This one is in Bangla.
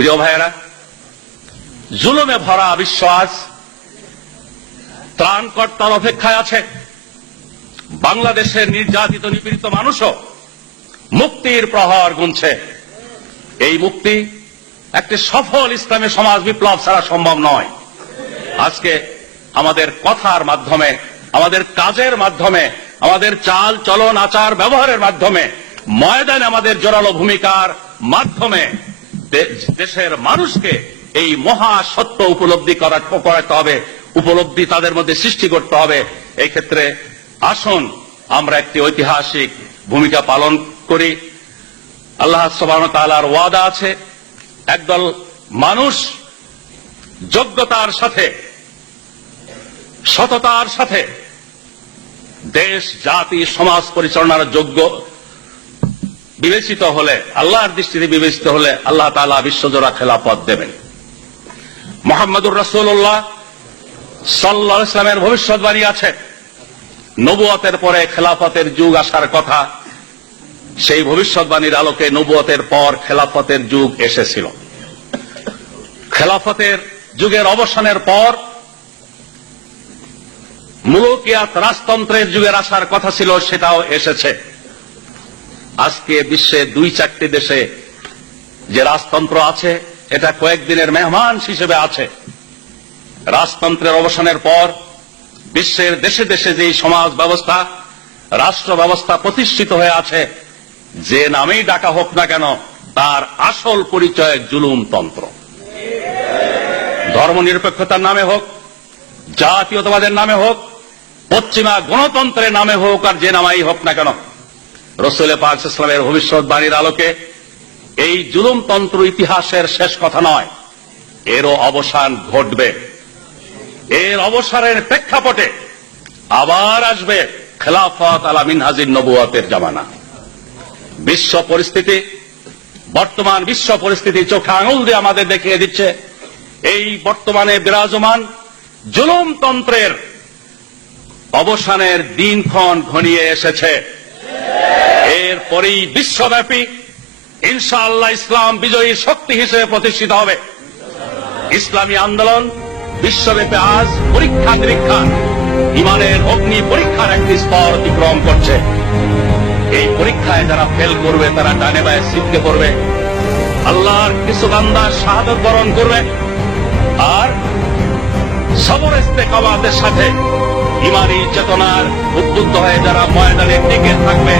প্রিয় ভাইয়েরা, জুলুমে ভরা বিশ্ব আজ ত্রাণকর্তার অপেক্ষায় আছে। বাংলাদেশের নির্যাতিত নিপীড়িত মানুষও মুক্তির প্রহর গুনছে। এই মুক্তি একটি সফল ইসলামী সমাজ বিপ্লব ছাড়া সম্ভব নয়। আজকে আমাদের কথার মাধ্যমে, আমাদের কাজের মাধ্যমে, আমাদের চাল চলন আচার ব্যবহারের মাধ্যমে, ময়দানে আমাদের জোরালো ভূমিকার মাধ্যমে দেশের মানুষকে এই মহা সত্য উপলব্ধি করাতে হবে, উপলব্ধি তাদের মধ্যে সৃষ্টি করতে হবে। এই ক্ষেত্রে আসুন আমরা একটি ঐতিহাসিক ভূমিকা পালন করি। আল্লাহ সুবহানাহু ওয়া তাআলার ওয়াদা আছে, একদল মানুষ যোগ্যতার সাথে, সততার সাথে দেশ জাতি সমাজ পরিচালনার যোগ্য বিবেচিত হলে, আল্লাহর দৃষ্টিতে বিবেচিত হলে আল্লাহ তাআলা বিশ্বজোড়া খেলাফত দেবেন। মুহাম্মদুর রাসূলুল্লাহ সাল্লাল্লাহু আলাইহি ওয়াসাল্লামের ভবিষ্যৎবাণী আছে, নবুয়তের পরে খেলাফতের যুগ আসার কথা। সেই ভবিষ্যৎবাণীর আলোকে নবুয়তের পর খেলাফতের যুগ এসেছিল। খেলাফতের যুগের অবসানের পর মুলুকিয়াত রাজতন্ত্রের যুগের আসার কথা ছিল, সেটাও এসেছে। আজকে বিশ্বে 2-4টি দেশে যে রাজতন্ত্র আছে, এটা কয়েকদিনের মেহমান হিসেবে আছে। রাজতন্ত্রের অবসানের পর বিশ্বের দেশে দেশে যে সমাজ ব্যবস্থা, রাষ্ট্র ব্যবস্থা প্রতিষ্ঠিত হয়ে আছে, যে নামেই ডাকা হোক না কেন, তার আসল পরিচয় জুলুমতন্ত্র। ধর্মনিরপেক্ষতার নামে হোক, জাতীয়তাবাদের নামে হোক, পশ্চিমা গণতন্ত্রের নামে হোক, আর যে নামেই হোক না কেন, রাসূল পাক সাল্লাল্লাহু আলাইহি ওয়াসাল্লামের ভবিষ্যৎবাণীর আলোকে এই জুলুমতন্ত্র ইতিহাসের শেষ কথা নয়, এরও অবসান ঘটবে। এর অবসরের প্রেক্ষাপটে আবার আসবে খেলাফত আলা মিনহাজিন নবুয়তের জামানা। বিশ্ব পরিস্থিতি, বর্তমান বিশ্ব পরিস্থিতি চোখে আঙুল দিয়ে আমাদের দেখিয়ে দিচ্ছে, এই বর্তমানে বিরাজমান জুলুমতন্ত্রের অবসানের দিনক্ষণ ঘনিয়ে এসেছে। এরপরেই বিশ্বব্যাপী ইনশাআল্লাহ ইসলাম বিজয়ী শক্তি হিসেবে প্রতিষ্ঠিত হবে। ইসলামী আন্দোলন বিশ্বব্যাপী আজ পরীক্ষা নিরীক্ষা, ইমানের অগ্নি পরীক্ষার একটি স্তর অতিক্রম করছে। এই পরীক্ষায় যারা ফেল করবে, তারা ডানে বায়ে ছিটকে পড়বে, আল্লাহর কিছু বান্দা শাহাদাত বরণ করবে। আর সবর ইস্তেকামাতের সাথে ইমানি চেতনার উদ্বুদ্ধ হয়ে যারা ময়দানে টিকে থাকবে,